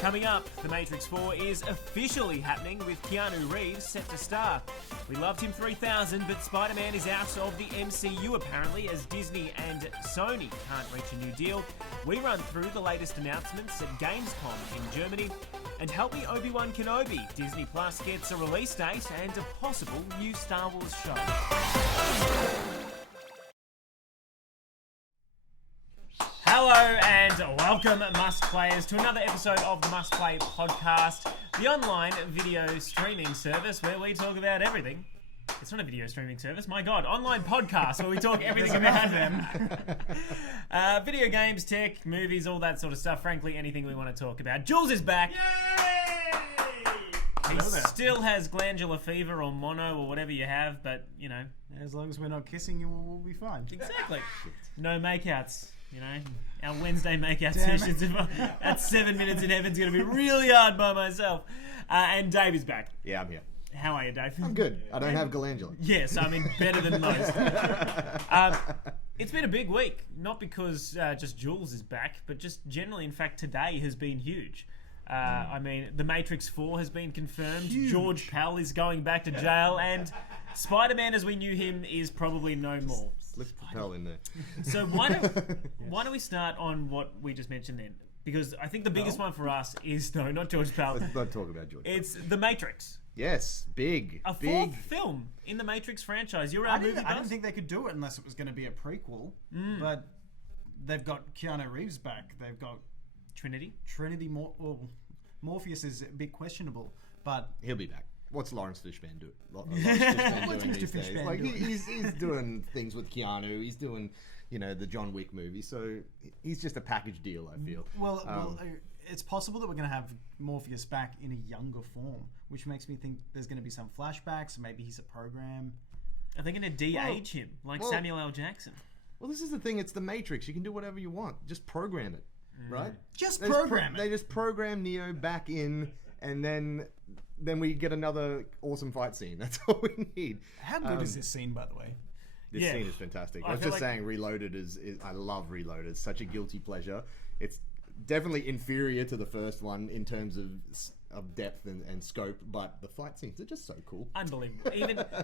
Coming up, The Matrix 4 is officially happening with Keanu Reeves set to star. We loved him 3000, but Spider-Man is out of the MCU apparently as Disney and Sony can't reach a new deal. We run through the latest announcements at Gamescom in Germany. And help me Obi-Wan Kenobi, Disney Plus gets a release date and a possible new Star Wars show. Hello and welcome, Must Players, to another episode of the Must Play podcast, the online video streaming service where we talk about everything. It's not a video streaming service, my God, online podcast where we talk everything about them. Video games, tech, movies, all that sort of stuff. Frankly, anything we want to talk about. Jules is back. Yay! He still has glandular fever or mono or whatever you have, but, you know. As long as we're not kissing you, we'll be fine. Exactly. No makeouts. You know, our Wednesday makeout sessions, that's 7 minutes in heaven's going to be really hard by myself. And Dave is back. Yeah, I'm here. How are you, Dave? I'm good. I don't have glandular. Yes, I mean, better than most. It's been a big week, not because just Jules is back, but just generally, in fact, today has been huge. I mean, The Matrix 4 has been confirmed, Huge. George Pell is going back to jail, and Spider-Man as we knew him is probably no more. Slip the Pell in there. So why don't we start on what we just mentioned then? Because I think the biggest one for us is, no, not George Pell. Let's not talk about George. It's The Matrix. Yes, big. A fourth film in the Matrix franchise. You're our movie I didn't buff. think they could do it unless it was going to be a prequel. But they've got Keanu Reeves back. They've got Trinity. Morpheus is a bit questionable, but He'll be back. What's Lawrence Fishburne doing? Lawrence Fishburne What's doing Mr. these days? Fishburne Like doing? he's doing things with Keanu. He's doing, the John Wick movie. So he's just a package deal, I feel. well, it's possible that we're going to have Morpheus back in a younger form, which makes me think there's going to be some flashbacks. Maybe he's a program. Are they going to de-age him like Samuel L. Jackson? Well, this is the thing. It's the Matrix. You can do whatever you want. Just program it, right? Just program it. They just program Neo back in, and then we get another awesome fight scene. That's all we need. How good is this scene, by the way? This Yeah. scene is fantastic. I I was feel just like- saying, Reloaded is I love Reloaded. It's such a guilty pleasure. It's definitely inferior to the first one in terms of depth and scope, but the fight scenes are just so cool. Unbelievable.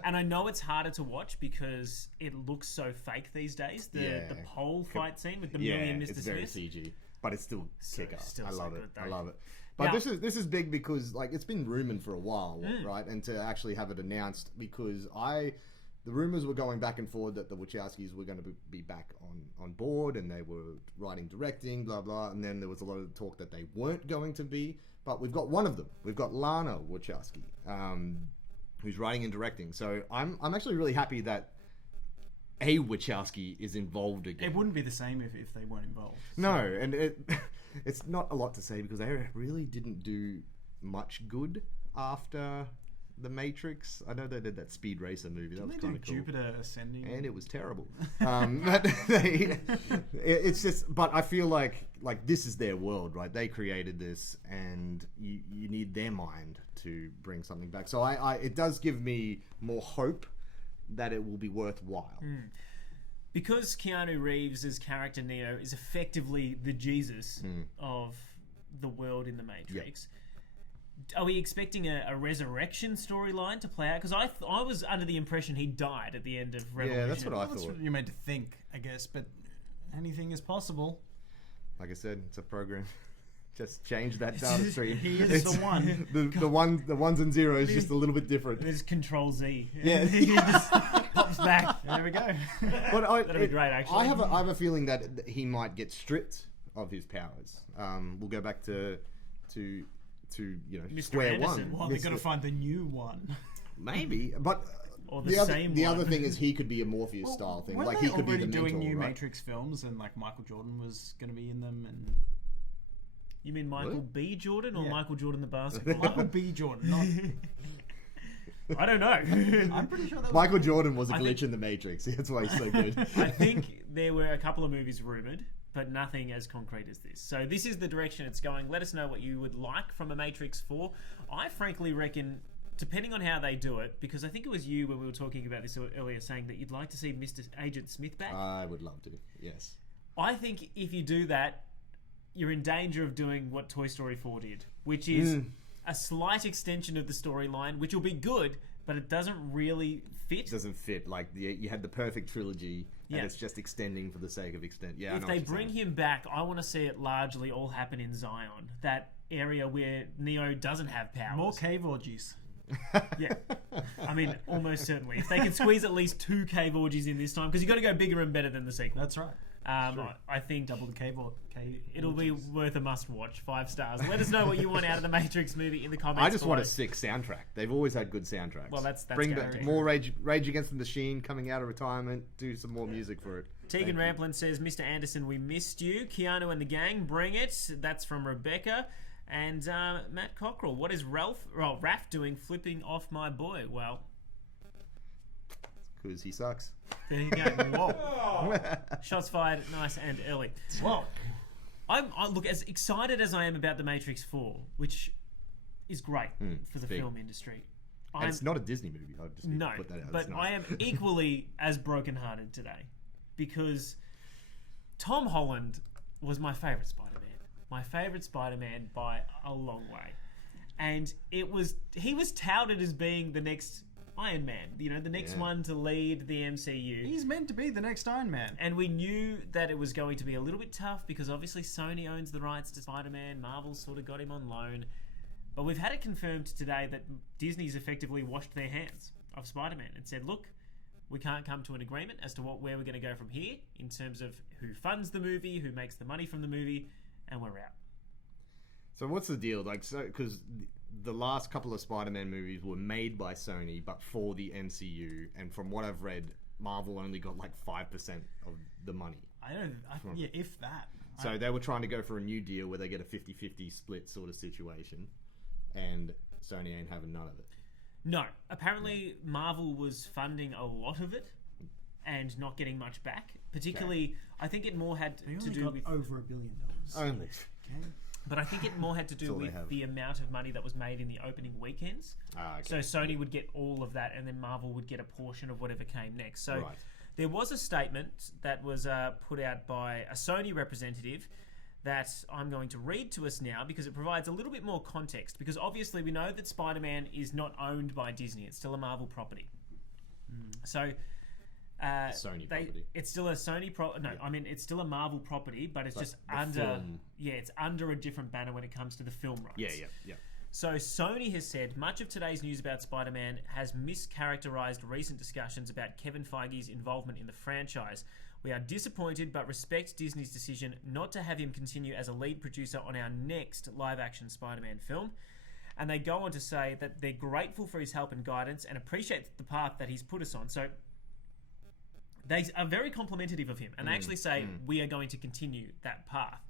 And I know it's harder to watch because it looks so fake these days. The pole fight scene with the million Mr. it's very Smiths. CG, but it's still kick-ass. still I so love good, it. though. I love it. But Now- this is big because it's been rumored for a while, right? And to actually have it announced, because the rumors were going back and forward that the Wachowskis were going to be back on board, and they were writing, directing, blah blah. And then there was a lot of talk that they weren't going to be. But we've got one of them. We've got Lana Wachowski, who's writing and directing. So I'm actually really happy that a Wachowski is involved again. It wouldn't be the same if they weren't involved. No, and it's not a lot to say because they really didn't do much good after The Matrix. I know they did that Speed Racer movie. That was They kind do of cool. Jupiter Ascending. And it was terrible. But it's just. But I feel like this is their world, right? They created this, and you need their mind to bring something back. So it does give me more hope that it will be worthwhile. Because Keanu Reeves' character Neo is effectively the Jesus of the world in the Matrix. Are we expecting a resurrection storyline to play out? Because I was under the impression he died at the end of Revolution. Yeah, that's what I That's thought. what you're meant to think, I guess, but anything is possible. Like I said, it's a program. Just change that data stream. He is the one. The ones and zeros just a little bit different. There's Control Z. Yeah. He just pops back. There we go. But That'd be great, actually. I have a feeling that he might get stripped of his powers. We'll go back to Mr. square Anderson. one. Well, they've got to find the new one. Maybe, but Or the one. other thing is he could be a Morpheus style thing. Weren't Like they he could be already the doing mentor, new right? Matrix films, and like Michael Jordan was going to be in them, and You mean Michael What? B. Jordan or Yeah. Michael Jordan the basketball? Michael B. Jordan. Not, I don't know. I'm pretty sure that was Michael Jordan was a I glitch think- in the Matrix. That's why he's so good. I think there were a couple of movies rumoured, but nothing as concrete as this. So this is the direction it's going. Let us know what you would like from a Matrix 4. I frankly reckon depending on how they do it, because I think it was you when we were talking about this earlier, saying that you'd like to see Mr. Agent Smith back. I would love to. Yes. I think if you do that, you're in danger of doing what Toy Story 4 did, which is a slight extension of the storyline, which will be good, but it doesn't really fit. It doesn't fit. Like, you had the perfect trilogy, and it's just extending for the sake of extent. Yeah, if they bring him back, I want to see it largely all happen in Zion, that area where Neo doesn't have powers. More cave orgies. Yeah, I mean, almost certainly. If they can squeeze at least 2 cave orgies in this time, because you've got to go bigger and better than the sequel. That's right. I think Double the cave it'll be worth a must-watch. 5 stars. Let us know what you want out of the Matrix movie in the comments. I just below. want a sick soundtrack. They've always had good soundtracks. Well, that's bring back guaranteed. more Rage Against the Machine coming out of retirement. Do some more music for it. Tegan Ramplin says, Mr. Anderson, we missed you. Keanu and the gang, bring it. That's from Rebecca. And Matt Cockrell, what is Raph doing flipping off my boy? Well, because he sucks. there you go. Whoa. Shots fired, nice and early. Whoa. I look, as excited as I am about The Matrix 4, which is great for the film industry. And it's not a Disney movie. I just need to put that out. But I am equally as brokenhearted today because Tom Holland was my favourite Spider-Man. My favourite Spider-Man by a long way. And he was touted as being the next Iron Man, the next one to lead the MCU. He's meant to be the next Iron Man. And we knew that it was going to be a little bit tough because obviously Sony owns the rights to Spider-Man. Marvel sort of got him on loan. But we've had it confirmed today that Disney's effectively washed their hands of Spider-Man and said, look, we can't come to an agreement as to where we're going to go from here in terms of who funds the movie, who makes the money from the movie, and we're out. So what's the deal? Because the last couple of Spider-Man movies were made by Sony, but for the MCU, and from what I've read, Marvel only got 5% of the money. If that. So they were trying to go for a new deal where they get a 50-50 split sort of situation, and Sony ain't having none of it. No. Apparently, Marvel was funding a lot of it and not getting much back. Particularly, I think it more had to do with over $1 billion. Only. Okay. But I think it more had to do with the amount of money that was made in the opening weekends. So Sony would get all of that, and then Marvel would get a portion of whatever came next. So there was a statement that was put out by a Sony representative that I'm going to read to us now because it provides a little bit more context. Because obviously we know that Spider-Man is not owned by Disney. It's still a Marvel property. So... Sony property. It's still a Sony it's still a Marvel property, but it's just under film. it's under a different banner when it comes to the film rights. Yeah. So Sony has said much of today's news about Spider-Man has mischaracterized recent discussions about Kevin Feige's involvement in the franchise. We are disappointed but respect Disney's decision not to have him continue as a lead producer on our next live-action Spider-Man film. And they go on to say that they're grateful for his help and guidance and appreciate the path that he's put us on. So they are very complimentary of him, and they actually say, we are going to continue that path.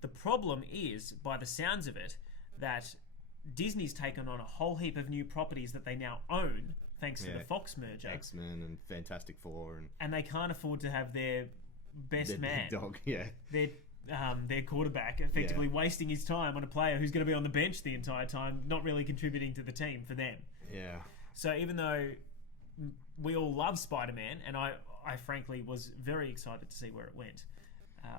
The problem is, by the sounds of it, that Disney's taken on a whole heap of new properties that they now own, thanks to the Fox merger. X-Men and Fantastic Four. And they can't afford to have their best man, dog, their quarterback, effectively wasting his time on a player who's going to be on the bench the entire time, not really contributing to the team for them. Yeah. So even though we all love Spider-Man, and I frankly was very excited to see where it went.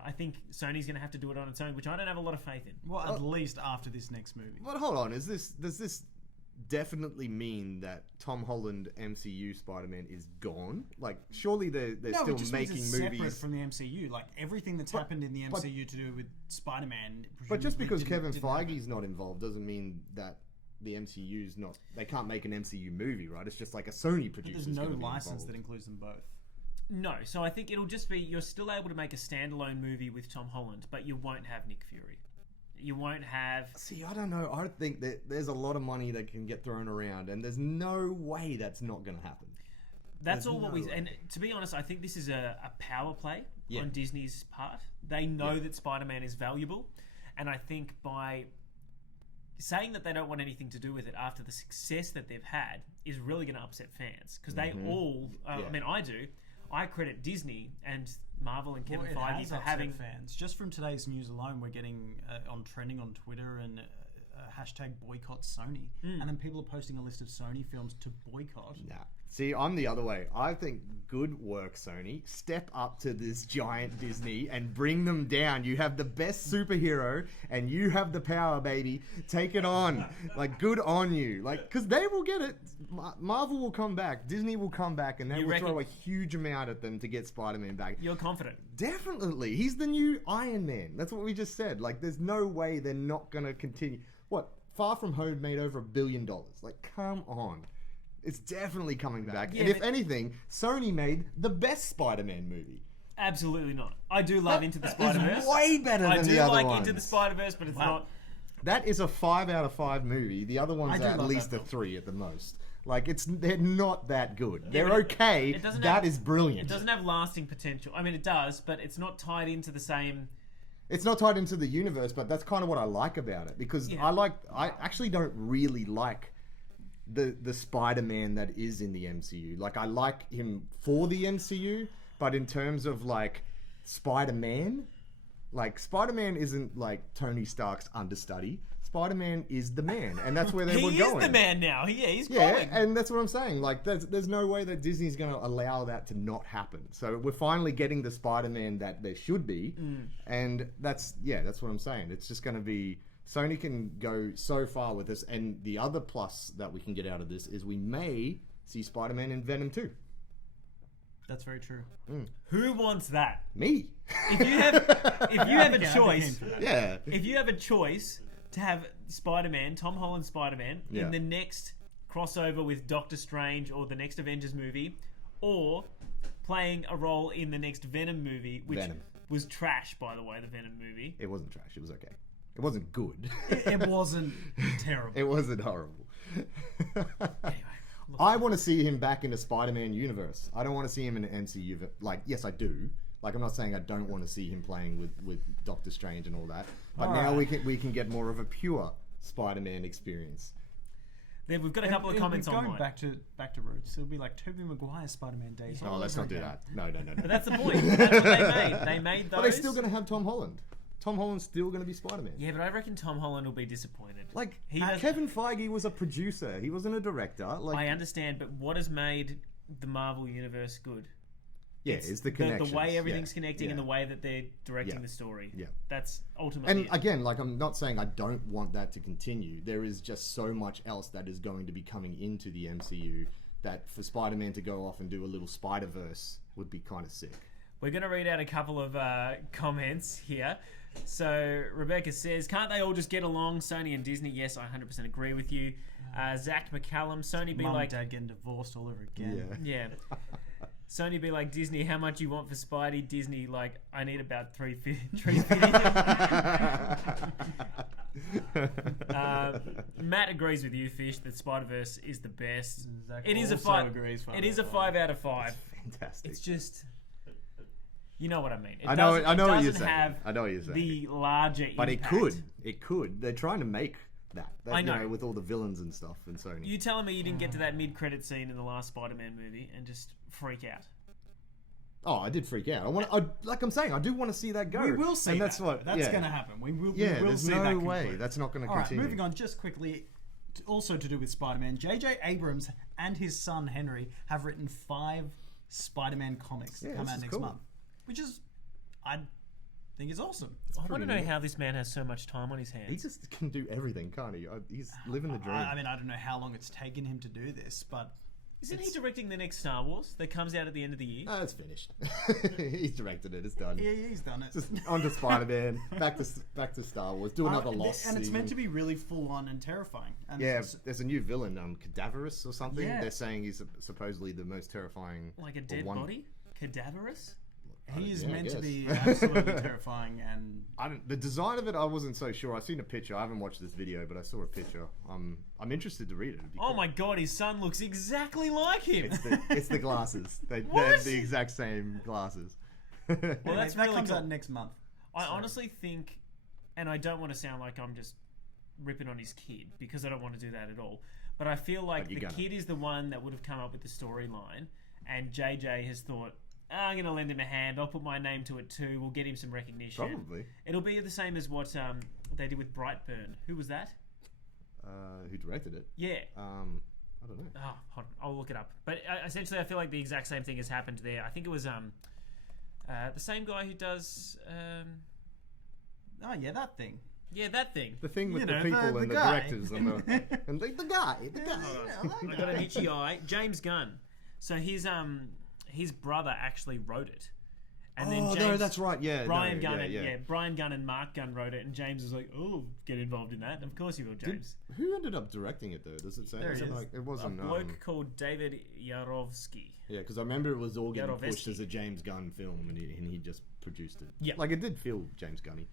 I think Sony's going to have to do it on its own, which I don't have a lot of faith in. Well, at least after this next movie. But hold on, does this definitely mean that Tom Holland MCU Spider-Man is gone? Surely they're still making movies separate from the MCU. Everything that's happened in the MCU to do with Spider-Man. But just because Kevin Feige's not involved doesn't mean that the MCU's not. They can't make an MCU movie, right? It's just like a Sony producer. There's no license that includes them both. No, so I think it'll just be you're still able to make a standalone movie with Tom Holland, but you won't have Nick Fury. You won't have... See, I don't know. I think that there's a lot of money that can get thrown around, and there's no way that's not going to happen. That's all what we... And to be honest, I think this is a power play on Disney's part. They know that Spider-Man is valuable, and I think by saying that they don't want anything to do with it after the success that they've had is really going to upset fans. Because they all... I mean, I do... I credit Disney and Marvel and Kevin Feige for having fans. Just from today's news alone, we're getting on trending on Twitter and hashtag boycott Sony, and then people are posting a list of Sony films to boycott. Nah. See, I'm the other way. I think good work, Sony. Step up to this giant Disney and bring them down. You have the best superhero and you have the power, baby. Take it on. Like, good on you. Like, because they will get it. Marvel will come back. Disney will come back and they will throw a huge amount at them to get Spider-Man back. You're confident? Definitely. He's the new Iron Man. That's what we just said. Like, there's no way they're not going to continue. What? Far From Home made over $1 billion. Like, come on. It's definitely coming back. Yeah, and if anything, Sony made the best Spider-Man movie. Absolutely not. I do love Into the Spider-Verse. It's way better than the other I do like ones. Into the Spider-Verse, but it's not... That is a 5 out of 5 movie. The other ones are at least a 3 at the most. Like, they're not that good. They're okay. That is brilliant. It doesn't have lasting potential. I mean, it does, but it's not tied into the same... It's not tied into the universe, but that's kind of what I like about it. Because I actually don't really like the Spider-Man that is in the MCU. Like, I like him for the MCU, but in terms of, like, Spider-Man, like, Spider-Man isn't, like, Tony Stark's understudy. Spider-Man is the man, and that's where they were going. He is the man now. He's yeah, growing. and that's what I'm saying. Like, there's no way that Disney's going to allow that to not happen. So we're finally getting the Spider-Man that there should be, and that's what I'm saying. It's just going to be... Sony can go so far with this, and the other plus that we can get out of this is we may see Spider-Man in Venom 2. That's very true. Who wants that? Me. If you have a choice, Yeah. if you have a choice to have Spider-Man, Tom Holland Spider-Man, in the next crossover with Doctor Strange or the next Avengers movie, or playing a role in the next Venom movie, which was trash, by the way, the Venom movie. It wasn't trash. It was okay. It wasn't good. It wasn't terrible. It wasn't horrible. Anyway. I want to see him back in the Spider-Man universe. I don't want to see him in an MCU. Like, yes, I do. Like, I'm not saying I don't want to see him playing with Doctor Strange and all that. But now we can get more of a pure Spider-Man experience. Then we've got a couple of comments going online. back to roots. It'll be like Tobey Maguire's Spider-Man days. No, let's not do that. No. But that's the point. That's what they made. They made those. But they're still going to have Tom Holland. Tom Holland's still going to be Spider-Man. Yeah, but I reckon Tom Holland will be disappointed. Like, Kevin Feige was a producer. He wasn't a director. Like, I understand, but what has made the Marvel Universe good? Yeah, it's the connections. The way everything's connecting and the way that they're directing the story. Yeah. That's ultimately And again, like, I'm not saying I don't want that to continue. There is just so much else that is going to be coming into the MCU that for Spider-Man to go off and do a little Spider-Verse would be kind of sick. We're going to read out a couple of comments here. So Rebecca says, can't they all just get along, Sony and Disney? Yes, I 100% agree with you. Zach McCallum, Sony be Mum like... and Dad getting divorced all over again. Yeah. Sony be like, Disney, how much you want for Spidey? Disney, like, I need about 350. Matt agrees with you, Fish, that Spider-Verse is the best. Zach It is a also 5. agrees, It is a 5 out of 5. Fantastic. It's just... You know what I mean. I know what you're saying. saying. I know what you're saying. The larger But impact. it could. They're trying to make that. I know. You know, with all the villains and stuff and Sony. You telling me you didn't get to that mid-credit scene in the last Spider-Man movie and just freak out? Oh, I did freak out. Like I'm saying, I do want to see that go. We will see and that's that. what. That's going to happen. We will there's see no that way. conclude. That's not going to All right, continue. moving on just quickly. Also to do with Spider-Man, J.J. Abrams and his son Henry have written 5 Spider-Man comics that come out next month, which is, I think, is awesome. I want to know how this man has so much time on his hands. He just can do everything, can't he? He's living the dream. I mean, I don't know how long it's taken him to do this, but Isn't he directing the next Star Wars that comes out at the end of the year? No, it's finished. He's directed it. It's done. yeah, he's done it. Just on to Spider-Man. back to Star Wars. Do another Lost and it's season. meant to be really full on and terrifying. And Yeah, there's a new villain, Cadaverous or something. Yeah. They're saying he's supposedly the most terrifying. Like a dead body? Cadaverous? he is Yeah, I meant to guess. be absolutely terrifying. And The design of it, I wasn't so sure. I've seen a picture. I haven't watched this video, but I saw a picture. I'm interested to read it. It'd be Oh cool. my god, his son looks exactly like him. It's the glasses. They What? have the exact same glasses. Well, that's that really comes cool. out next month. I honestly think, and I don't want to sound like I'm just ripping on his kid, because I don't want to do that at all, but I feel like the kid is the one that would have come up with the storyline, and JJ has thought, I'm going to lend him a hand, I'll put my name to it too, we'll get him some recognition. Probably. It'll be the same as what they did with Brightburn. Who was that? who directed it. Yeah. I don't know. Oh, hold on, I'll look it up. But essentially, I feel like the exact same thing has happened there. I think it was the same guy who does. Oh yeah, that thing. Yeah, that thing. The thing with You the know, people the and the guy. directors and the guy. I got an itchy eye. James Gunn. So his brother actually wrote it. And then James, no, that's right. Yeah, Brian no, Gunn, yeah. Brian Gunn and Mark Gunn wrote it, and James was like, "Oh, get involved in that." Of course you will, James. Who ended up directing it though? Does it say? There Is it it is. like it A wasn't? bloke called David Yarovsky. Yeah, because I remember it was all getting Yarovesky. pushed as a James Gunn film, and he just produced it. Yeah. like it did feel James Gunny.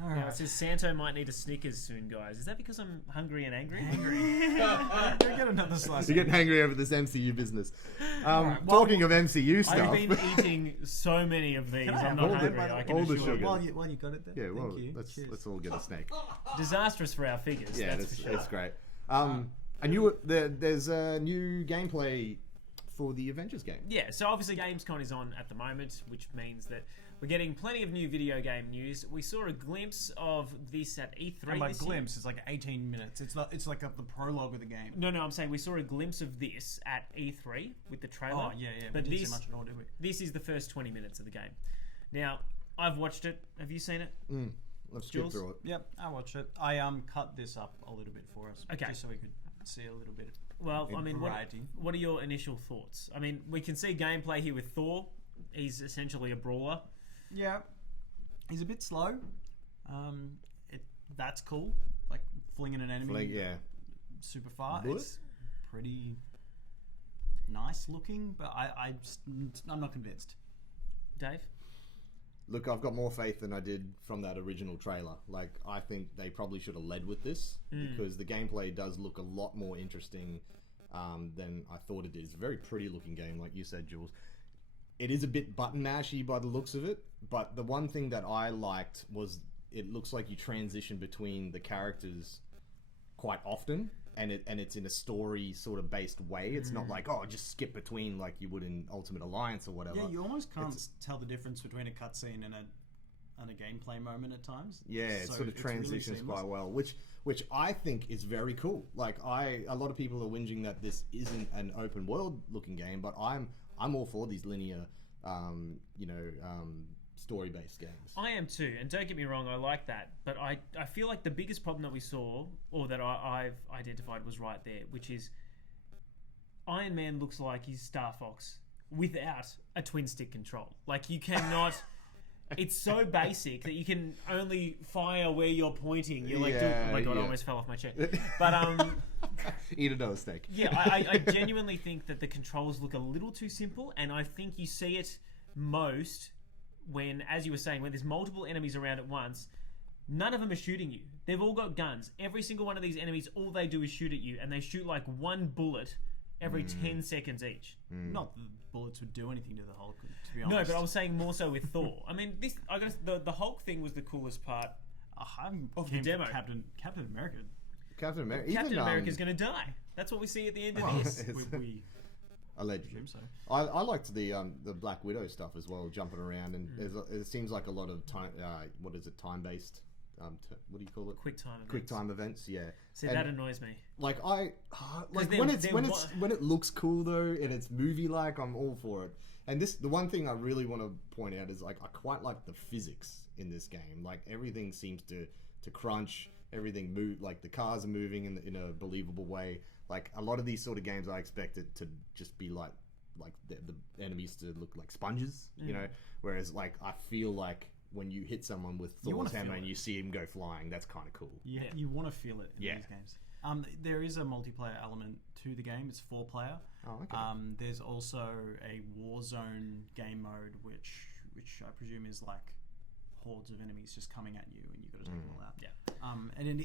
All Now right. it says Santo might need a Snickers soon, guys. Is that because I'm hungry and angry? Go get another slice. You're getting angry over this MCU business. right, well, Talking of MCU I've stuff. been eating so many of these. Can I I'm have not all the- hungry. I can all the assure you. sugar? While you got it there. yeah, well, Thank you. Cheers. let's all get a snake. Disastrous for our figures. Yeah, that's for sure. it's great. And there's a new gameplay for the Avengers game. Yeah, so obviously Gamescom is on at the moment, which means that we're getting plenty of new video game news. We saw a glimpse of this at E3. And by this year. glimpse, it's like 18 minutes. It's like the prologue of the game. No, I'm saying we saw a glimpse of this at E3 with the trailer. Oh yeah. But we didn't this see much at all, did we? this is the first 20 minutes of the game. Now, I've watched it. Have you seen it? Let's skip Jules? through it. Yep, I watched it. I cut this up a little bit for us, Okay. just so we could see a little bit. Well, I mean, variety. what are your initial thoughts? I mean, we can see gameplay here with Thor. He's essentially a brawler. Yeah, he's a bit slow. That's cool. Like flinging an enemy Yeah. super far. Bullet? It's pretty nice looking, but I'm not convinced. Dave? Look, I've got more faith than I did from that original trailer. Like, I think they probably should have led with this because the gameplay does look a lot more interesting than I thought it did. It's a very pretty looking game, like you said, Jules. It is a bit button mashy by the looks of it, but the one thing that I liked was it looks like you transition between the characters quite often, and it's in a story sort of based way. It's not like, oh, just skip between like you would in Ultimate Alliance or whatever. Yeah, you almost can't tell the difference between a cutscene and a gameplay moment at times. Yeah, it So sort of it's really transitions seamless. quite well, which I think is very cool. Like a lot of people are whinging that this isn't an open world looking game, but I'm all for these linear, story based games. I am too, and don't get me wrong, I like that. But I feel like the biggest problem that we saw, or that I've identified, was right there, which is Iron Man looks like he's Star Fox without a twin stick control. Like, you cannot... It's so basic that you can only fire where you're pointing. You're like, oh my god, I almost fell off my chair. But Eat another steak. yeah, I genuinely think that the controls look a little too simple, and I think you see it most when, as you were saying, when there's multiple enemies around at once. None of them are shooting you. They've all got guns. Every single one of these enemies, all they do is shoot at you, and they shoot like one bullet every 10 seconds each. Not that the bullets would do anything to the Hulk, to be No, honest. but I was saying more so with Thor. I mean, I guess the Hulk thing was the coolest part. I'm Of the keen for demo. Captain America. Captain America. Captain America's going to die. That's what we see at the end of this. We allegedly. presume so. I liked the Black Widow stuff as well, jumping around, and it seems like a lot of time. What is it? Time based. What do you call it? Quick time events. Quick time events. Yeah. See, And, that annoys me. like they're- when it looks cool though, and it's movie like, I'm all for it. And the one thing I really want to point out is, like, I quite like the physics in this game. Like, everything seems to crunch, everything move, like the cars are moving in a believable way. Like, a lot of these sort of games I expected to just be like the enemies to look like sponges, you know. Whereas, like, I feel like when you hit someone with You wanna Thor's hammer feel and it. you see him go flying, that's kind of cool. Yeah, you want to feel it in Yeah. these games. There is a multiplayer element to the game. It's 4-player. Oh, okay. There's also a Warzone game mode, which I presume is like hordes of enemies just coming at you, and you've got to take them all out. Yeah. And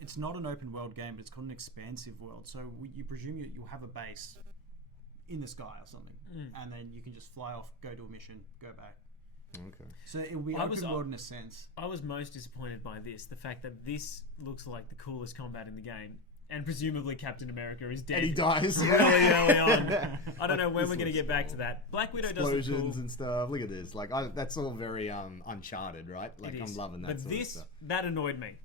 it's not an open world game, but it's called an expansive world. So you presume you'll have a base in the sky or something, and then you can just fly off, go to a mission, go back. Okay. So it will be I open was- world in a sense. I was most disappointed by this. The fact that this looks like the coolest combat in the game. And presumably Captain America is dead. And he dies really early on. I don't know when This we're going to looks get back to cool. that. Black Widow does look Explosions cool. and stuff. Look at this. Like, that's all very Uncharted, right? Like, It I'm is. loving that But sort of this, stuff. that annoyed me.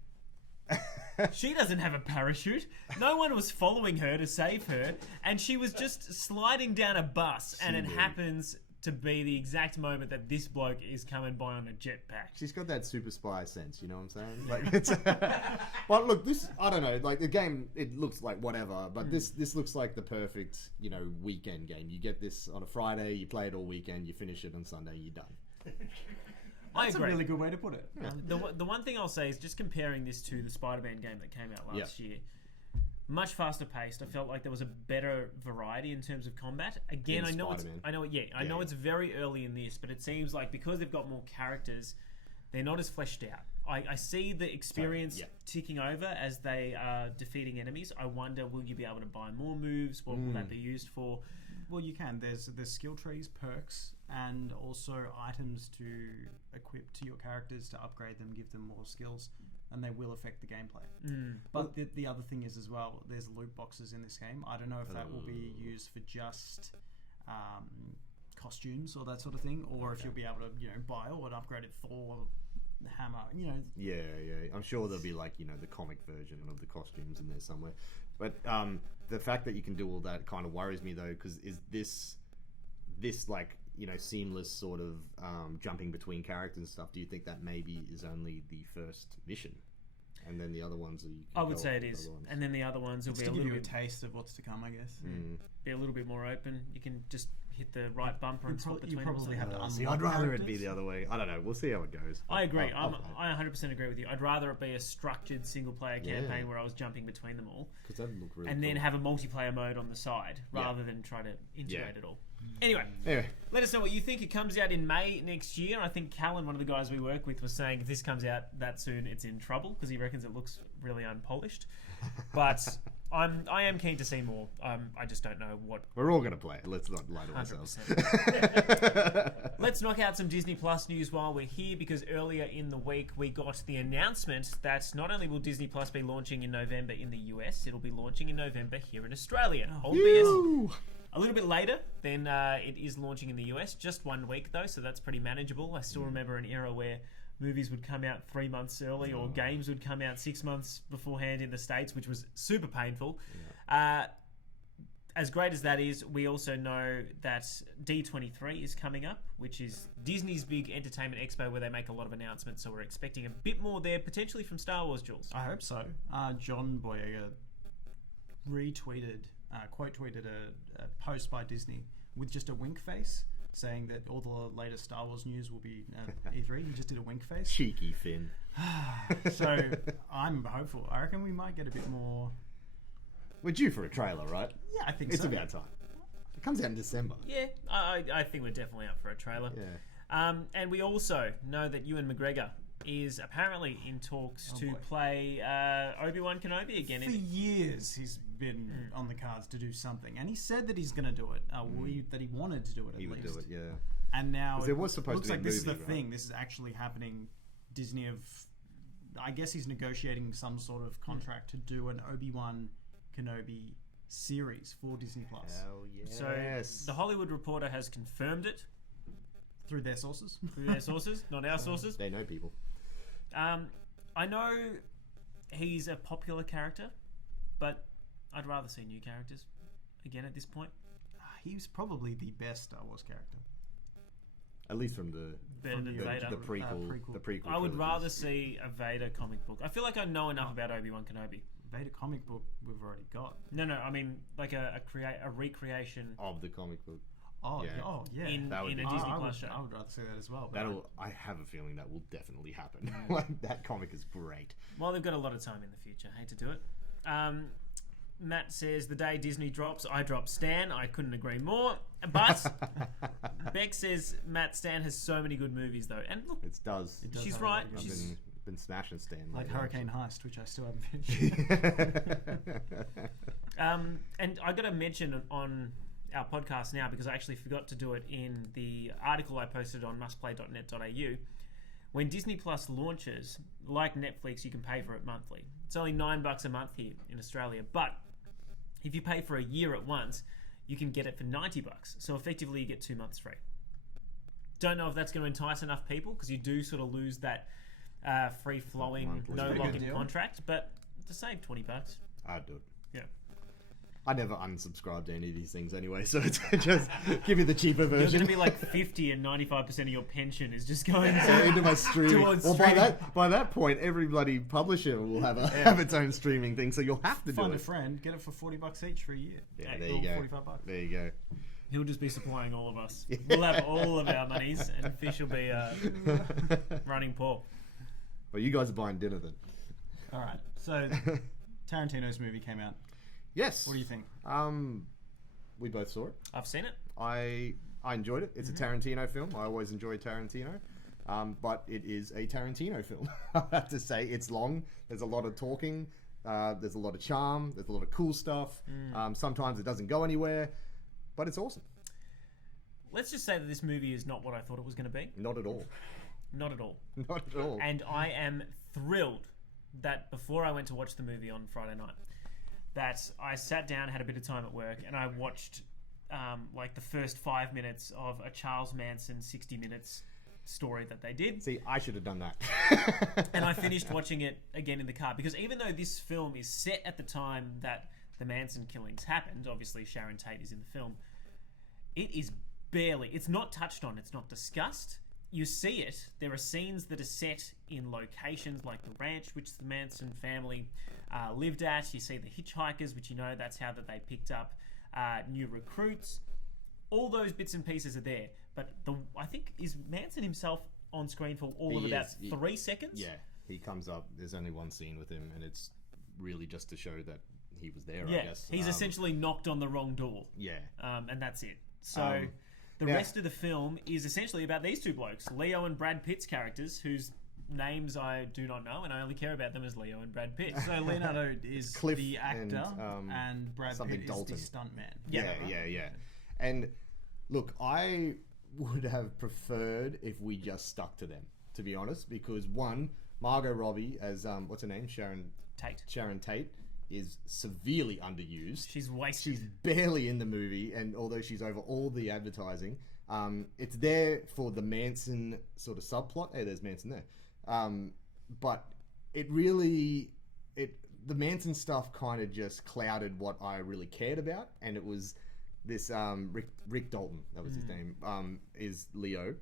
She doesn't have a parachute. No one was following her to save her, and she was just sliding down a bus, and it happens to be the exact moment that this bloke is coming by on a jetpack. She's got that super spy sense, you know what I'm saying? Like, it's, but look, this, I don't know, like the game, it looks like whatever, but this looks like the perfect, you know, weekend game. You get this on a Friday, you play it all weekend, you finish it on Sunday, you're done. That's a really good way to put it. Yeah. The one thing I'll say is just comparing this to the Spider-Man game that came out last year. Much faster paced. I felt like there was a better variety in terms of combat. Again, I know it's very early in this, but it seems like because they've got more characters, they're not as fleshed out. I see the experience ticking over as they are defeating enemies. I wonder, will you be able to buy more moves? What will that be used for? Well, you can. There's skill trees, perks, and also items to equip to your characters to upgrade them, give them more skills, and they will affect the gameplay. But the other thing is as well, there's loot boxes in this game. I don't know if that will be used for just costumes or that sort of thing, or if you'll be able to, you know, buy or an upgraded Thor hammer, you know. Yeah. I'm sure there'll be like, you know, the comic version of the costumes in there somewhere. But the fact that you can do all that kind of worries me though, because is this like, you know, seamless sort of jumping between characters and stuff? Do you think that maybe is only the first mission, and then the other ones are? I would say it is, and then the other ones will be a little bit a taste of what's to come, I guess. Be a little bit more open. You can just hit the right bumper and swap between. You probably have to see, I'd rather it be the other way. I don't know. We'll see how it goes. I agree. I 100% agree with you. I'd rather it be a structured single player campaign where I was jumping between them all, because that would look really and cool. then have a multiplayer mode on the side rather than try to integrate it all. Anyway, let us know what you think. It comes out in May next year. I think Callan, one of the guys we work with, was saying if this comes out that soon, it's in trouble because he reckons it looks really unpolished. But I am keen to see more. I just don't know what. We're all going to play it. Let's not lie to ourselves. Let's knock out some Disney Plus news while we're here, because earlier in the week we got the announcement that not only will Disney Plus be launching in November in the US, it'll be launching in November here in Australia. Albeit a little bit later than it is launching in the US. Just 1 week though, so that's pretty manageable. I still remember an era where movies would come out 3 months early, or games would come out 6 months beforehand in the States, which was super painful. As great as that is, we also know that D23 is coming up, which is Disney's big entertainment expo where they make a lot of announcements, so we're expecting a bit more there, potentially from Star Wars, Jules. I hope so. John Boyega quote tweeted a post by Disney with just a wink face, saying that all the latest Star Wars news will be E3. He just did a wink face. Cheeky Finn. So I'm hopeful. I reckon we might get a bit more. We're due for a trailer, right? Yeah, I think it's so. It's about time. It comes out in December. Yeah, I think we're definitely up for a trailer. Yeah. And we also know that Ewan McGregor is apparently in talks to play Obi-Wan Kenobi again. For years he's been on the cards to do something, and he said that he's going to do it. That he wanted to do it. He would do it, yeah. And now there was supposed to be looks like this is the right? thing. This is actually happening. Disney I guess he's negotiating some sort of contract to do an Obi-Wan Kenobi series for Disney Plus. Hell yes. So the Hollywood Reporter has confirmed it through their sources. Not our sources. They know people. I know he's a popular character, but I'd rather see new characters again at this point. He's probably the best Star Wars character. At least from the prequel. I would rather see a Vader comic book. I feel like I know enough about Obi-Wan Kenobi. Vader comic book we've already got. No, I mean like a recreation of the comic book. Oh yeah. In a Disney Plus show. I would rather see that as well. I have a feeling that will definitely happen. Like, that comic is great. Well, they've got a lot of time in the future. Hate to do it. Matt says, the day Disney drops, I drop Stan. I couldn't agree more. But Beck says, Matt, Stan has so many good movies, though. And look, it does. She's right. I've been smashing Stan. Like Hurricane Heist, which I still haven't finished. And I got to mention on our podcast now, because I actually forgot to do it in the article I posted on mustplay.net.au. When Disney Plus launches, like Netflix, you can pay for it monthly. It's only $9 a month here in Australia, but if you pay for a year at once, you can get it for $90. So effectively, you get 2 months free. Don't know if that's going to entice enough people, because you do sort of lose that free-flowing, no lock-in contract, but to save $20. I'd do it. Yeah. I never unsubscribe to any of these things anyway, so it's just give me the cheaper You're version. going to be like 50 and 95% of your pension is just going into my streaming. towards Well, streaming. by that point, every bloody publisher will have its own streaming thing, so you'll have to do Find it. a friend, get it for $40 each for a year. Yeah, Hey, there you go. $45. There you go. He'll just be supplying all of us. We'll have all of our monies, and Fish will be running poor. Well, you guys are buying dinner then. All right. So Tarantino's movie came out. Yes. What do you think? We both saw it. I've seen it. I enjoyed it. It's a Tarantino film. I always enjoy Tarantino. But it is a Tarantino film. I have to say, it's long. There's a lot of talking. There's a lot of charm. There's a lot of cool stuff. Sometimes it doesn't go anywhere, but it's awesome. Let's just say that this movie is not what I thought it was going to be. Not at all. Not at all. Not at all. And I am thrilled that before I went to watch the movie on Friday night, that I sat down, had a bit of time at work, and I watched like the first 5 minutes of a Charles Manson 60 Minutes story that they did. See, I should have done that. And I finished watching it again in the car, because even though this film is set at the time that the Manson killings happened, obviously Sharon Tate is in the film, it is barely, it's not touched on, it's not discussed. You see it, there are scenes that are set in locations like the ranch, which the Manson family lived at. You see the hitchhikers, which you know that's how that they picked up new recruits. All those bits and pieces are there. But I think, is Manson himself on screen for all of about 3 seconds? Yeah, he comes up, there's only one scene with him, and it's really just to show that he was there, I guess. He's essentially knocked on the wrong door. Yeah. And that's it. So the rest of the film is essentially about these two blokes, Leo and Brad Pitt's characters, whose names I do not know, and I only care about them as Leo and Brad Pitt. So Leonardo is Cliff the actor, and Brad something Pitt Dalton. is the stuntman. Yeah. And look, I would have preferred if we just stuck to them, to be honest, because one, Margot Robbie as what's her name, Sharon Tate is severely underused. She's wasted. She's barely in the movie, and although she's over all the advertising, it's there for the Manson sort of subplot. Hey, there's Manson there. But it really, the Manson stuff kind of just clouded what I really cared about, and it was this Rick Dalton, that was his name, is Leo,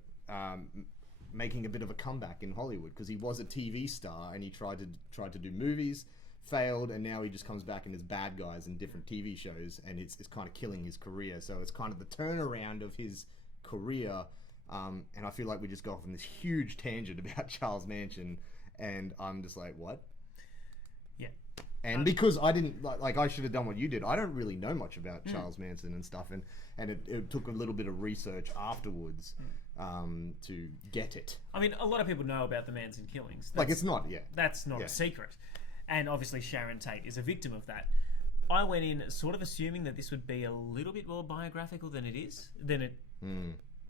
making a bit of a comeback in Hollywood, because he was a TV star and he tried to do movies, failed, and now he just comes back and is bad guys in different TV shows, and it's kind of killing his career. So it's kind of the turnaround of his career, and I feel like we just go off on this huge tangent about Charles Manson, and I'm just like, what? Yeah. And because I didn't, like I should have done what you did, I don't really know much about Charles Manson and stuff, and it took a little bit of research afterwards to get it. I mean, a lot of people know about the Manson killings. It's not, That's not a secret. And obviously Sharon Tate is a victim of that. I went in sort of assuming that this would be a little bit more biographical than it is.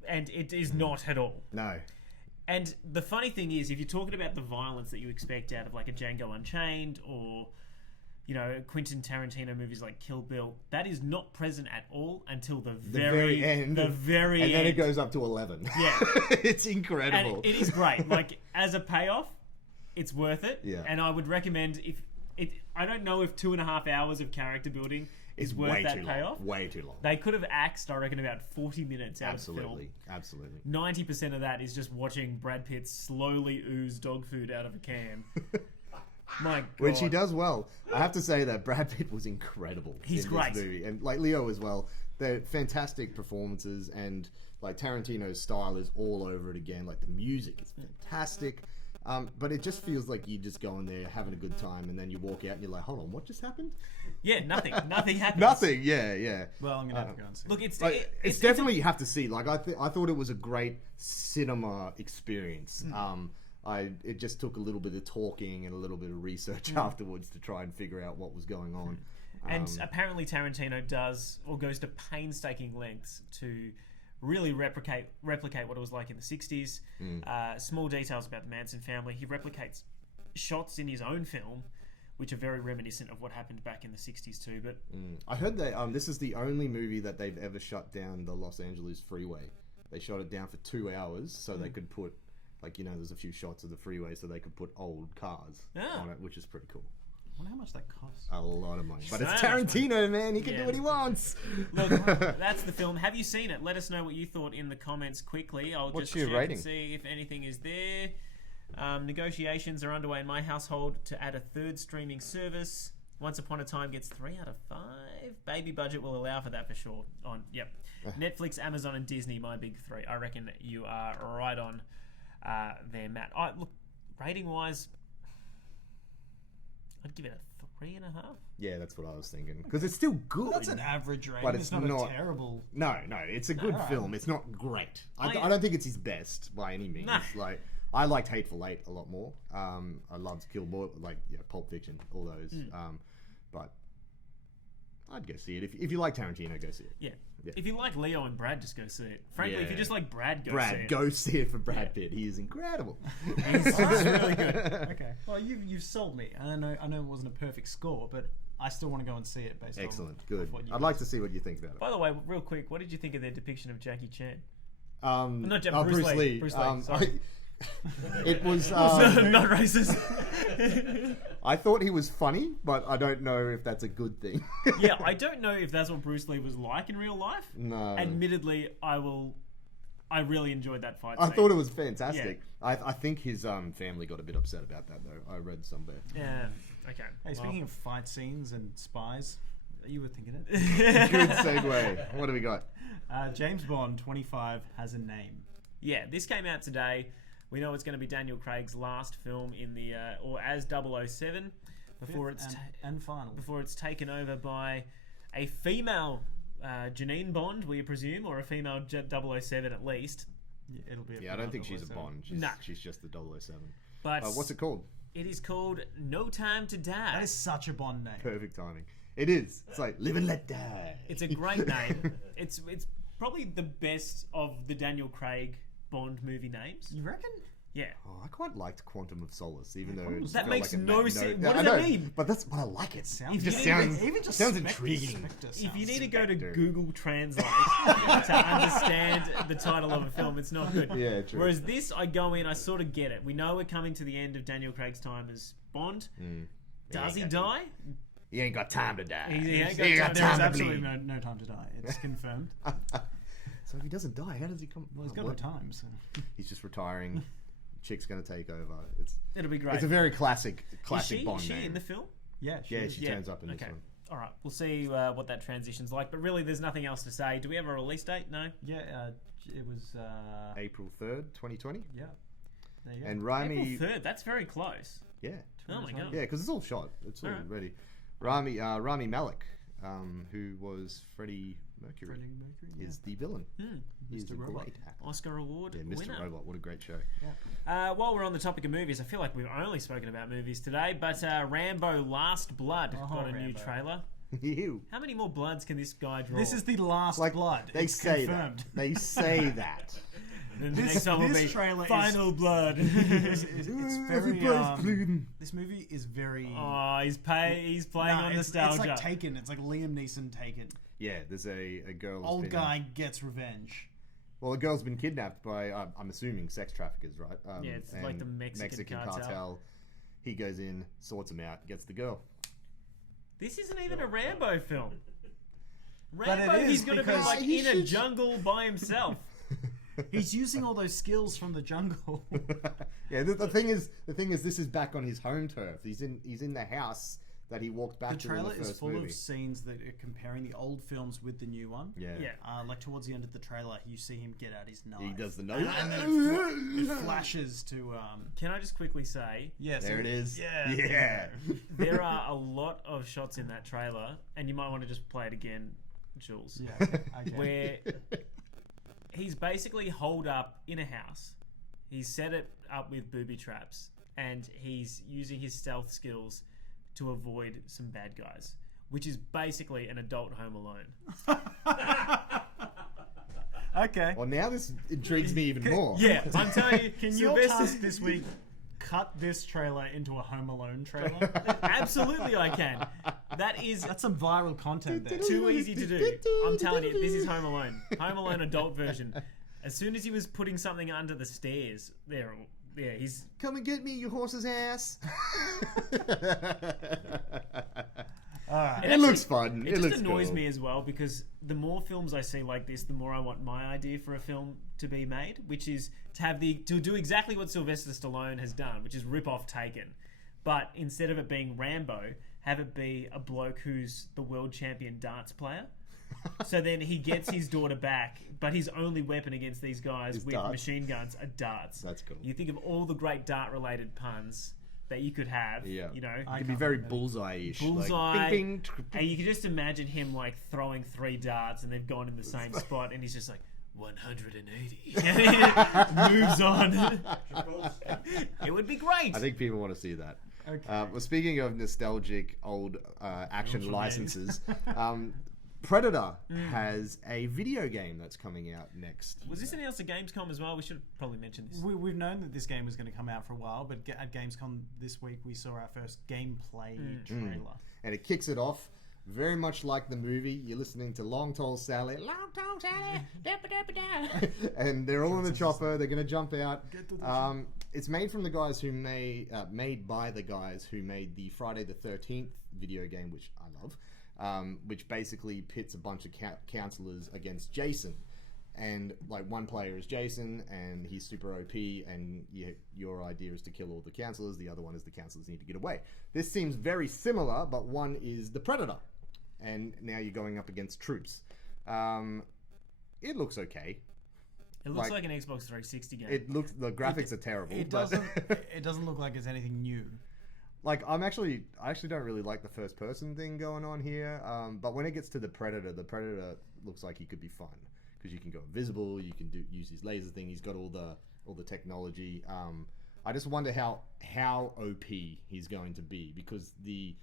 And it is not at all. No. And the funny thing is, if you're talking about the violence that you expect out of like a Django Unchained or, you know, Quentin Tarantino movies like Kill Bill, that is not present at all until the very end. The very end. And then end. it goes up to 11. Yeah. It's incredible. And it is great. Like, as a payoff, it's worth it. Yeah. And I would recommend I don't know if 2.5 hours of character building is worth that payoff. Way too long. They could have axed, I reckon, about 40 minutes out of the film. Absolutely. 90% of that is just watching Brad Pitt slowly ooze dog food out of a can. My God. Which he does well. I have to say that Brad Pitt was incredible in this great. movie. And like Leo as well. They're fantastic performances, and like Tarantino's style is all over it again. Like the music is fantastic. But it just feels like you just go in there having a good time, and then you walk out and you're like, hold on, what just happened? Yeah, nothing. Nothing happens. Nothing, yeah. Well, I'm going to have to go and see. Look, it's definitely, you have to see. Like, I thought it was a great cinema experience. It just took a little bit of talking and a little bit of research afterwards to try and figure out what was going on. And apparently Tarantino goes to painstaking lengths to really replicate what it was like in the 60s. Small details about the Manson family. He replicates shots in his own film, which are very reminiscent of what happened back in the 60s too. But I heard that this is the only movie that they've ever shut down the Los Angeles freeway. They shot it down for 2 hours so they could put, like, you know, there's a few shots of the freeway so they could put old cars on it, which is pretty cool. wonder how much that costs. A lot of money. But So it's much money. Tarantino, man. He can Yeah. do what he wants. Look, that's the film. Have you seen it? Let us know what you thought in the comments quickly. I'll What's just your check rating? and see if anything is there. Negotiations are underway in my household to add a third streaming service. Once Upon a Time gets 3 out of 5. Baby budget will allow for that for sure. Yep. Netflix, Amazon, and Disney, my big 3. I reckon you are right on there, Matt. Look, rating-wise, I'd give it a 3.5. Yeah, that's what I was thinking. Because it's still good. That's an average rating. But It's it's not, not- a terrible. No, it's a good Alright. film. It's not great. I I- don't think it's his best by any means. Nah. Like, I liked Hateful Eight a lot more. I loved Kill Bill, like Pulp Fiction, all those. But I'd go see it. If you like Tarantino, go see it. Yeah. Yeah. If you like Leo and Brad, just go see it. Frankly, if you Yeah. just like Brad, go see Brad, it. go see it for Brad Pitt. He is incredible. He's really good. Okay. Well, you've sold me. I know it wasn't a perfect score, but I still want to go and see it based Excellent, on good. what you I'd like to see what you think about it. By the way, real quick, what did you think of their depiction of Jackie Chan? Not Bruce Lee. Bruce Lee, sorry. It was. Not racist. I thought he was funny, but I don't know if that's a good thing. Yeah, I don't know if that's what Bruce Lee was like in real life. No. Admittedly, I really enjoyed that fight I scene. thought it was fantastic. I think his family got a bit upset about that, though. I read somewhere. Yeah. Okay. Hey, speaking of fight scenes and spies, you were thinking it. Good segue. What do we got? James Bond 25 has a name. Yeah, this came out today. We know it's going to be Daniel Craig's last film in the or as 007 before Fifth it's and final. before it's taken over by a female Janine Bond, we presume, or a female 007 at least. Yeah, it'll be. Yeah, I don't think she's a Bond. Nah. She's just the 007. But What's it called? It is called No Time to Die. That is such a Bond name. Perfect timing. It is. It's like live and let die. It's a great name. It's probably the best of the Daniel Craig Bond movie names. You reckon? Yeah. Oh, I quite liked Quantum of Solace, even though Quantum it of That felt makes like a no ma- sense. no- What I does that know, mean? But that's but I like it. Sounds It just good. sounds Even just sounds Spectre- intriguing. Spectre If you sounds- need to go to Spectre. Google Translate to understand the title of a film, it's not good. Yeah, true. Whereas this, I go in, I sort of get it. We know we're coming to the end of Daniel Craig's time as Bond. Does he Yeah, die? He ain't got time to die. He ain't He got There is to absolutely bleed. no time to die. It's confirmed. So if he doesn't die, how does he come? Well, he's got Oh, no what? time. So. He's just retiring. Chick's gonna take over. It'll be great. It's a very classic is she, Bond is she name. in the film? Yeah, Yeah, is. she turns up in this okay. one. All right, we'll see what that transition's like. But really, there's nothing else to say. Do we have a release date? No. Yeah, it was. April 3rd, 2020. Yeah. There you go. And Rami, April 3rd. That's very close. yeah, Oh my god. yeah, because it's all shot. It's all Alright. ready. Rami Malek, who was Freddie Mercury, Freddie Mercury, is the villain. He's Mr. a Robot. great actor. Oscar award Yeah, Mr. winner. Robot, what a great show. While we're on the topic of movies, I feel like we've only spoken about movies today, but Rambo Last Blood Oh, got a new Rambo. trailer. Ew. How many more bloods can this guy draw? This is the last Like blood. they It's say confirmed. that. They say that. Then the This- next one will this be trailer is- Final Blood. it's very. Everybody's bleeding. This movie is very. Oh, he's playing on it's nostalgia. like Taken. It's like Liam Neeson Taken. Yeah, there's a girl. who's Old been- guy gets revenge. Well, a girl's been kidnapped by, I'm assuming, sex traffickers, right? Yeah, it's like the and Mexican cartel. He goes in, sorts him out, gets the girl. This isn't even a Rambo film. But Rambo, it is he's going to be because like he in a should- jungle by himself. He's using all those skills from the jungle. Yeah, the thing is, this is back on his home turf. He's in the house that he walked back The to in the trailer is first full movie. of scenes that are comparing the old films with the new one. Yeah. Yeah. Like towards the end of the trailer, you see him get out his knife. He does the And nose. then it flashes to. Can I just quickly say, Yes. There it is. Yeah. Yeah. there are a lot of shots in that trailer, and you might want to just play it again, Jules. Yeah. Okay. Where he's basically holed up in a house. He's set it up with booby traps, and he's using his stealth skills to avoid some bad guys, which is basically an adult Home Alone. Okay. Well, now this intrigues me even more. Yeah, I'm telling you, Can your Sylvester- task this week cut this trailer into a Home Alone trailer? Absolutely, I can. That is That's some viral content there. too easy to do. I'm telling you, this is Home Alone. Home Alone adult version. As soon as he was putting something under the stairs there, Yeah, he's... Come and get me, you horse's ass. It looks fun. It just looks annoys cool. me as well because the more films I see like this, the more I want my idea for a film to be made, which is to do exactly what Sylvester Stallone has done, which is rip off Taken, but instead of it being Rambo, have it be a bloke who's the world champion darts player. So then he gets his daughter back, but his only weapon against these guys with darts. machine guns are darts. That's cool. You think of all the great dart-related puns that you could have, you know. It could be very bullseye-ish. Bullseye, Like, bing, bing. and you can just imagine him like throwing 3 darts and they've gone in the same spot, and he's just like 180, and he moves on. It would be great. I think people want to see that. Okay. Well, speaking of nostalgic old action Ultra licenses, Predator has a video game that's coming out next. Was this announced at Gamescom as well? We should have probably mentioned this. We've known that this game was going to come out for a while, but at Gamescom this week we saw our first gameplay trailer. And it kicks it off very much like the movie. You're listening to Long Tall Sally. Long Tall Sally. And they're all in the chopper. They're going to jump out. It's made from the guys who made by the guys who made the Friday the 13th video game, which I love, which basically pits a bunch of counselors against Jason. And like one player is Jason, and he's super OP, and your idea is to kill all the counselors. The other one is the counselors need to get away. This seems very similar, but one is the Predator, and now you're going up against troops. It looks okay. It looks like an Xbox 360 game. The graphics are terrible. It doesn't look like it's anything new. Like I actually don't really like the first person thing going on here. But when it gets to the Predator looks like he could be fun because you can go invisible. You can use his laser thing. He's got all the technology. I just wonder how OP he's going to be, because the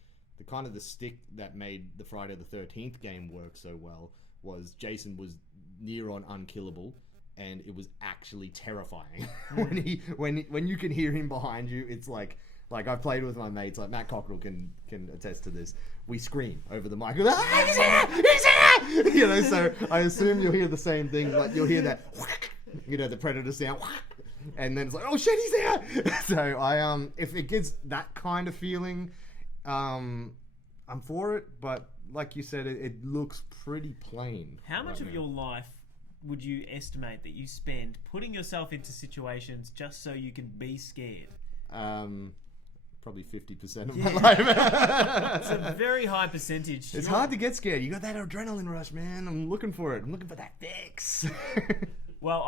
kind of the stick that made the Friday the 13th game work so well was Jason was near on unkillable. And it was actually terrifying when you can hear him behind you. It's like I've played with my mates, like Matt Cockrell can attest to this. We scream over the mic, he's here! You know, so I assume you'll hear the same thing. Like you'll hear that, you know, the Predator sound, and then it's like, oh shit, he's there! So if it gives that kind of feeling, I'm for it. But like you said, it looks pretty plain. How much of your life would you estimate that you spend putting yourself into situations just so you can be scared? Probably 50% of my life. It's a very high percentage. It's hard to get scared. You got that adrenaline rush, man. I'm looking for it. I'm looking for that fix. Well,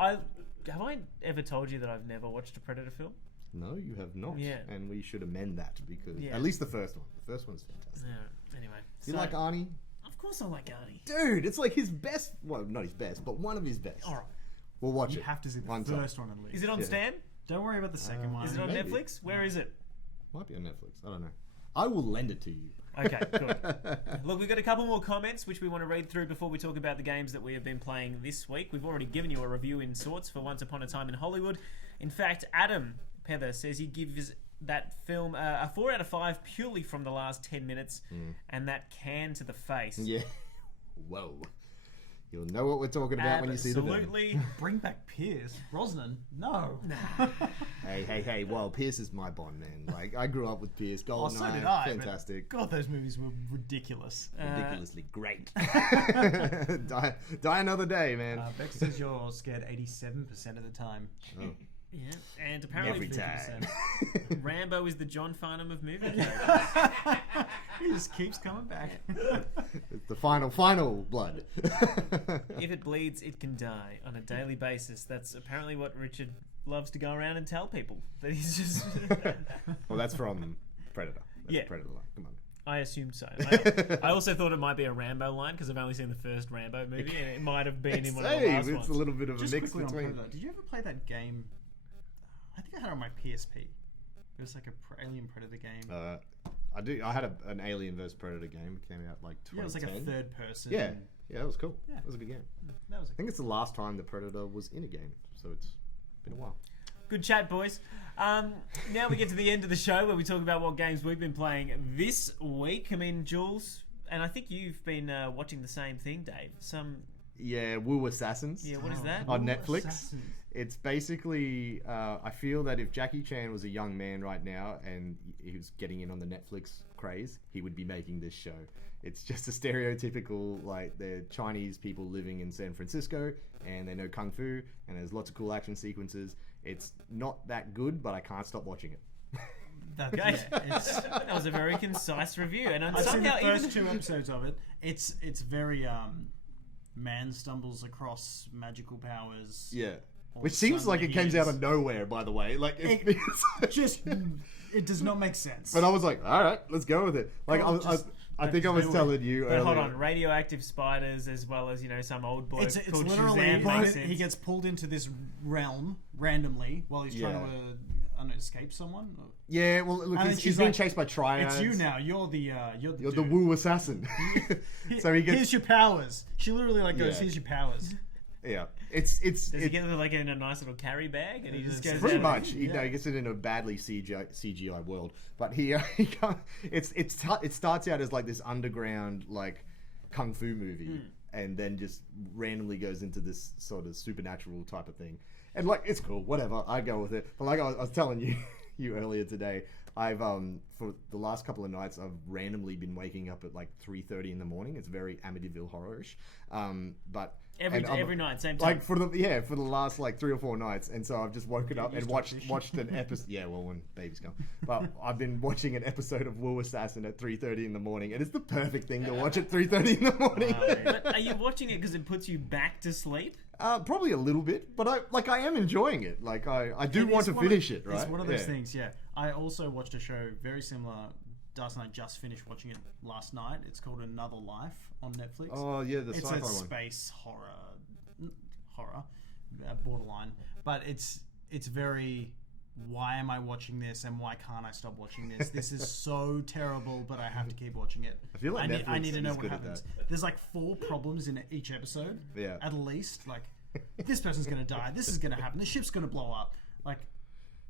have I ever told you that I've never watched a Predator film? No, you have not. Yeah. And we should amend that because at least the first one. The first one's fantastic. Yeah. Anyway. You like Arnie? Of course I like Arnie. Dude, it's like his best. Well, not his best, but one of his best. All right. We'll watch it. You have to see the One first time. one at least. Is it on Stan? Don't worry about the second one. Is it on Maybe. Netflix? Where is it? Might be on Netflix. I don't know. I will lend it to you. Okay, good. Look, we've got a couple more comments which we want to read through before we talk about the games that we have been playing this week. We've already given you a review in sorts for Once Upon a Time in Hollywood. In fact, Adam Pether says he gives that film a 4 out of 5 purely from the last 10 minutes and that can to the face. Yeah. Whoa. You'll know what we're talking about when you see the film. Absolutely. Bring back Pierce Brosnan. No. Hey. Well, Pierce is my Bond, man. Like, I grew up with Pierce. Oh, so GoldenEye, did I. fantastic. God, those movies were ridiculous. Ridiculously great. Die another day, man. Bex says you're scared 87% of the time. Oh. Yeah, and apparently Every time. Rambo is the John Farnham of movie characters. He just keeps coming back. It's the final blood. If it bleeds, it can die on a daily basis. That's apparently what Richard loves to go around and tell people. That he's just... Well, that's from Predator. That's Yeah. Predator line. Come on. I assume so. I also thought it might be a Rambo line because I've only seen the first Rambo movie and it might have been in one of the last It's ones. a little bit of Just a mix quickly on between. Predator, did you ever play that game? I think I had it on my PSP. It was like a Alien Predator game. I do. I had an Alien vs Predator game. It came out like 2010. Yeah, it was like a third person. Yeah, that was cool. Yeah. That was a good game. That was I think it's the last time the Predator was in a game, so it's been a while. Good chat, boys. Now we get to the end of the show where we talk about what games we've been playing this week. I mean, Jules, and I think you've been watching the same thing, Dave. Yeah, Woo Assassins. Yeah, what is that? On Woo Netflix. Assassins. It's basically, I feel that if Jackie Chan was a young man right now and he was getting in on the Netflix craze, he would be making this show. It's just a stereotypical, like, they're Chinese people living in San Francisco and they know Kung Fu and there's lots of cool action sequences. It's not that good, but I can't stop watching it. Okay. That was a very concise review. And I've seen the somehow first 2 episodes of it. It's very man stumbles across magical powers. Yeah. All Which of a seems sudden like it he comes is- out of nowhere, by the way. Like, It does not make sense. But I was like, all right, let's go with it. Like, Come on, I think I was telling you But earlier. hold on, radioactive spiders as well as, some old boy It's called literally Shazam makes sense. he gets pulled into this realm randomly while he's trying Yeah. to escape someone. Yeah, well, look, And he's she's being like, chased by triads. It's you now. You're the You're the dude. Wu assassin. So he gets Here's your powers. She literally goes, Yeah. "Here's your powers." yeah. It's Does he get it in a nice little carry bag? And he just goes pretty out much. and- He gets it in a badly CGI world, but he can't, it starts out as like this underground like kung fu movie, and then just randomly goes into this sort of supernatural type of thing. And like, it's cool, whatever. I go with it. But like I was telling you earlier today, I've for the last couple of nights I've randomly been waking up at like 3:30 in the morning. It's very Amityville horror-ish. But Every night, same time. like for the last like 3 or 4 nights, and so I've just woken up and watched an episode. Yeah, well, when babies come, but I've been watching an episode of Wu Assassin at 3:30 in the morning, and it's the perfect thing to watch at 3:30 in the morning. But are you watching it because it puts you back to sleep? Probably a little bit, but I am enjoying it. Like I do want to finish it. Right? It's one of those Yeah. things. Yeah, I also watched a show very similar. Darcy and I just finished watching it last night. It's called Another Life on Netflix. Oh yeah, the It's sci-fi a one. space horror, borderline, but it's very. Why am I watching this, and why can't I stop watching this? This is so terrible, but I have to keep watching it. I feel like I Netflix need to know is what good at happens. that. There's like 4 problems in each episode. Yeah. At least, like, this person's gonna die. This is gonna happen. The ship's gonna blow up. Like,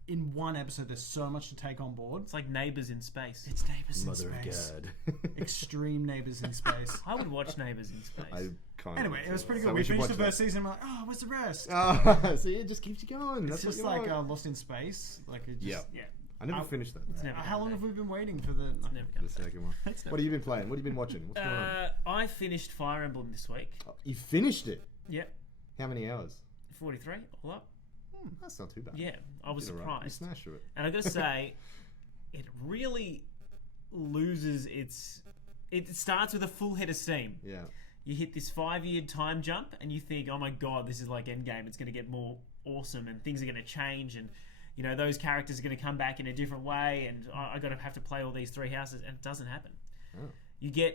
in one episode, there's so much to take on board. It's like Neighbours in space. It's Neighbours in Mother of space. God. Extreme Neighbours in space. I would watch Neighbours in space. I can't. Anyway, it was pretty So good. We should finished the watch first season. I'm like, oh, where's the rest? that. See, it just keeps you going. It's That's just what you like want. Lost in Space. Like, it Yeah. just, yeah. I never finished that. It's never How long coming have back. we been waiting for the? It's never coming The back. second one. What have you been playing? What have you been watching? What's going on? I finished Fire Emblem this week. You finished it. Yep, How many hours? 43 all up. That's not too bad. Yeah, I was Did all right. You surprised. smashed through it. And I gotta say, it really loses its. It starts with a full head of steam. Yeah. You hit this 5-year time jump, and you think, "Oh my god, this is like Endgame. It's going to get more awesome, and things are going to change, and those characters are going to come back in a different way, and I got to have to play all these 3 houses," and it doesn't happen. Oh.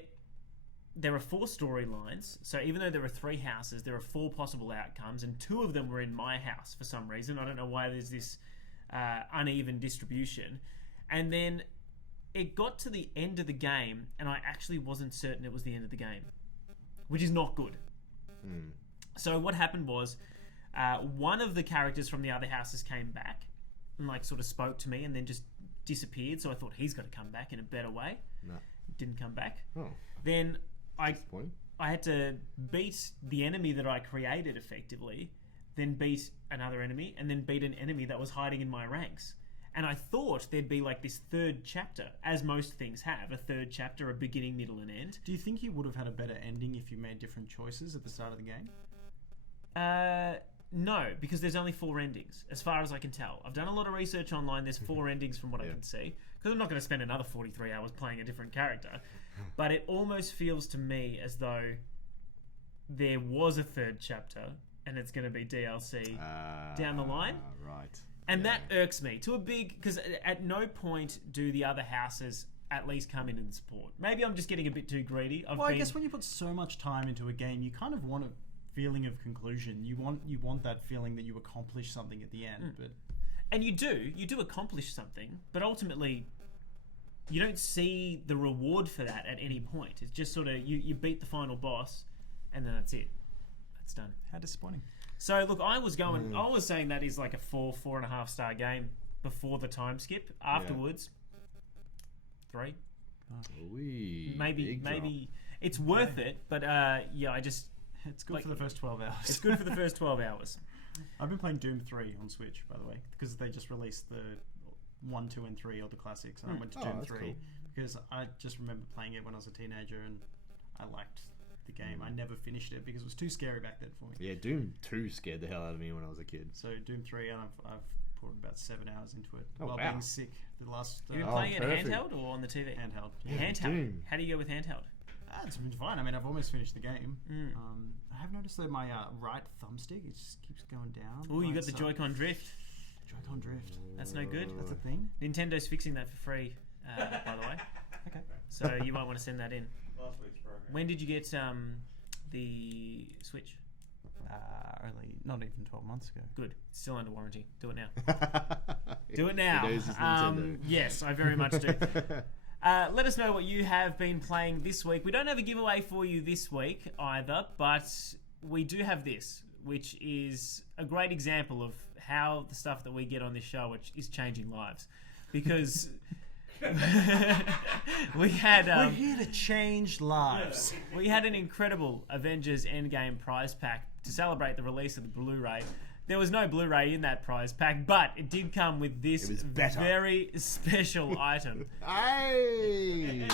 There are 4 storylines, so even though there are 3 houses, there are 4 possible outcomes, and 2 of them were in my house for some reason. I don't know why there's this uneven distribution. And then it got to the end of the game, and I actually wasn't certain it was the end of the game, which is not good. So what happened was, one of the characters from the other houses came back and sort of spoke to me, and then just disappeared. So I thought, he's got to come back in a better way. No. Didn't come back. Oh. Then Disappointing. I had to beat the enemy that I created effectively, then beat another enemy, and then beat an enemy that was hiding in my ranks. And I thought there'd be this 3rd chapter, as most things have, a 3rd chapter, a beginning, middle, and end. Do you think you would have had a better ending if you made different choices at the start of the game? No, because there's only 4 endings, as far as I can tell. I've done a lot of research online. There's 4 endings from what I can see, because I'm not going to spend another 43 hours playing a different character. But it almost feels to me as though there was a 3rd chapter, and it's going to be DLC down the line. Right. And that irks me to a big, because at no point do the other houses at least come in and support. Maybe I'm just getting a bit too greedy. I guess when you put so much time into a game, you kind of want a feeling of conclusion. You want that feeling that you accomplish something at the end. But and you do accomplish something, but ultimately you don't see the reward for that at any point. It's just sort of you beat the final boss, and then that's it. That's done. how disappointing. So look, I was saying that is like a 4.5 star game before the time skip. Afterwards, 3. Wee, Maybe big drop. it's worth it, but it's It's good for the first 12 hours. good for the first 12 hours. I've been playing Doom 3 on Switch, by the way, because they just released the 1, 2, and 3, all the classics, and I went to Doom 3 cool. because I just remember playing it when I was a teenager, and I liked the game. I never finished it because it was too scary back then for me. Yeah, Doom 2 scared the hell out of me when I was a kid. So Doom 3, and I've put about 7 hours into it Oh, while wow. being sick. The last You've been playing it perfect. handheld or on the TV? handheld. Handheld. Doom. How do you go with handheld? It's been fine. I mean, I've almost finished the game. I have noticed that my right thumbstick it just keeps going down. Oh, you Right got the side. Joy-Con drift. Joy-Con drift. That's no good. That's a thing. Nintendo's fixing that for free, by the way. Okay. So you might want to send that in. Last week's program. When did you get the Switch? Only not even 12 months ago. Good. It's still under warranty. Do it now. Do it now. It is Nintendo. Yes, I very much do. Let us know what you have been playing this week. We don't have a giveaway for you this week either, but we do have this, which is a great example of how the stuff that we get on this show which is changing lives. Because we had We're here to change lives. we had an incredible Avengers Endgame prize pack to celebrate the release of the Blu-ray. There was no Blu-ray in that prize pack, but it did come with this was better. very special item. Hey!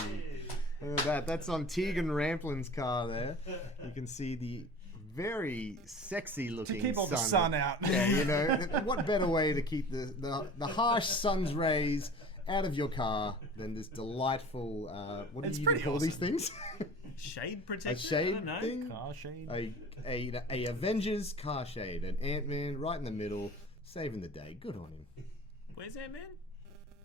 Look at that. That's on Tegan Ramplin's car there. You can see the very sexy looking To keep all the sun out. Yeah, you know, what better way to keep the harsh sun's rays out of your car than this delightful, what do It's you pretty even call these awesome. things? Shade A protection? I shade don't know. thing? Car shade. A Avengers car shade. An Ant-Man right in the middle, saving the day. Good on him. Where's that man?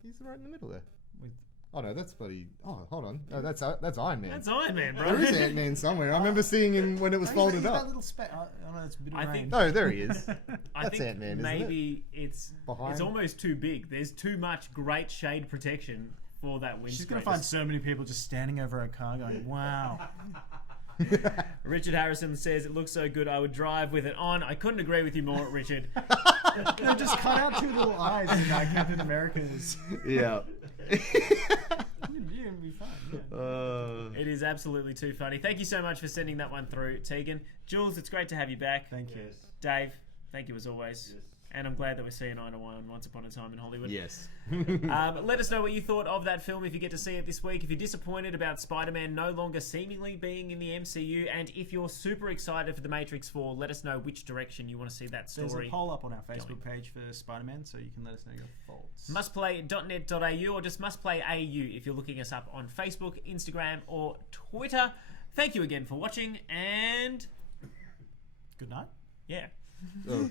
He's right in the middle there. With Oh no, that's bloody. Oh, hold on. No, that's Iron Man. That's Iron Man, bro. There is Ant-Man somewhere. I remember seeing him when it was folded That up. little speck. Oh, no, it's a bit of I rain. think- No, there he is. I That's think Ant-Man, isn't it? maybe it's Behind? almost too big. There's too much great shade protection for that windscreen. She's gonna find so many people just standing over her car going, "Wow." Richard Harrison says it looks so good I would drive with it on. I couldn't agree with you more, Richard. No, just cut out 2 little eyes and Captain America's. Yeah. You'd be fine. Yeah. It is absolutely too funny. Thank you so much for sending that one through, Tegan. Jules, it's great to have you back. Thank you. Yes. Dave, thank you as always. Yes. And I'm glad that we're seeing eye to eye on Once Upon a Time in Hollywood. Yes. Let us know what you thought of that film if you get to see it this week. If you're disappointed about Spider-Man no longer seemingly being in the MCU, and if you're super excited for The Matrix 4, let us know which direction you want to see that There's story. a poll up on our Facebook page for Spider-Man, so you can let us know your thoughts. Mustplay.net.au or just mustplayau if you're looking us up on Facebook, Instagram, or Twitter. Thank you again for watching, and Good night. yeah. Oh.